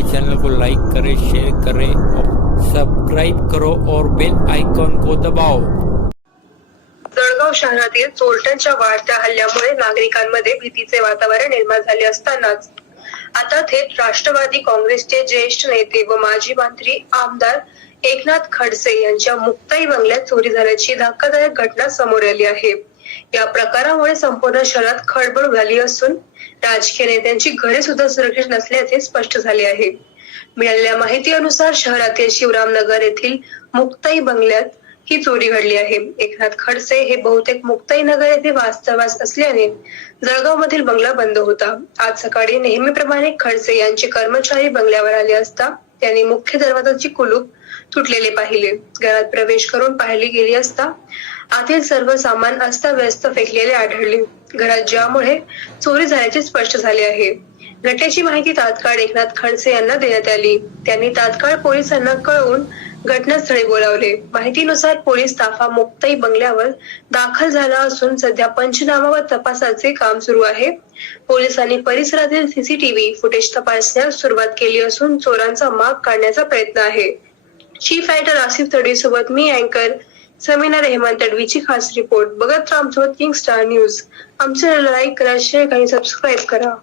Channel को like करें share करें और सब्सक्राइब करो और बेल आयकॉन को दबाओ। जळगाव शहरातील चोरट्यांच्या वाढत्या हल्ल्यामुळे नागरिकांमध्ये भीतीचे वातावरण निर्माण झाले असतानाच आता थेट राष्ट्रवादी काँग्रेसचे ज्येष्ठ नेते व माजी मंत्री आमदार एकनाथ खडसे यांच्या मुक्ताई बंगल्यात चोरी झाल्याची धक्कादायक घटना समोर आली आहे. या प्रकारामुळे संपूर्ण शहरात खळबळ झाली असून राजकीय नेत्यांची घरे सुद्धा सुरक्षित नसल्याचे स्पष्ट झाले आहे. मिळालेल्या माहितीनुसार शहरातील शिवरामनगर येथील मुक्ताई बंगल्यात ही चोरी घडली आहे. एकनाथ खडसे हे बहुतेक मुक्ताई नगर येथे वास्तवास असल्याने जळगाव मधील बंगला बंद होता. आज सकाळी नेहमीप्रमाणे खडसे यांचे कर्मचारी बंगल्यावर आले असता त्यांनी मुख्य दरवाजाची कुलूप तुटलेले पाहिले. घरात प्रवेश करून पाहिली गेली असता आतील सर्व सामान अस्ताव्यस्त फेकलेले आढळले. घरात ज्यामुळे चोरी झाल्याचे स्पष्ट झाले आहे. घटनेची माहिती तात्काळ एकनाथ खडसे यांना देण्यात आली. त्यांनी तात्काळ पोलिसांना कळवून घटनास्थळी बोलावले. माहितीनुसार पोलीस ताफा मुक्ताई बंगल्यावर दाखल झाला असून सध्या पंचनामा व तपासाचे काम सुरू आहे. पोलिसांनी परिसरातील सीसीटीव्ही फुटेज तपासण्यास सुरुवात केली असून चोरांचा माग काढण्याचा प्रयत्न आहे. चीफ रायटर आसिफ तडवी सोबत मी अँकर समीना रेहमान तडवीची खास रिपोर्ट बघत राहा आमच्यासोबत किंग स्टार न्यूज आमचे लाईक करा शेअर आणि सबस्क्राईब करा.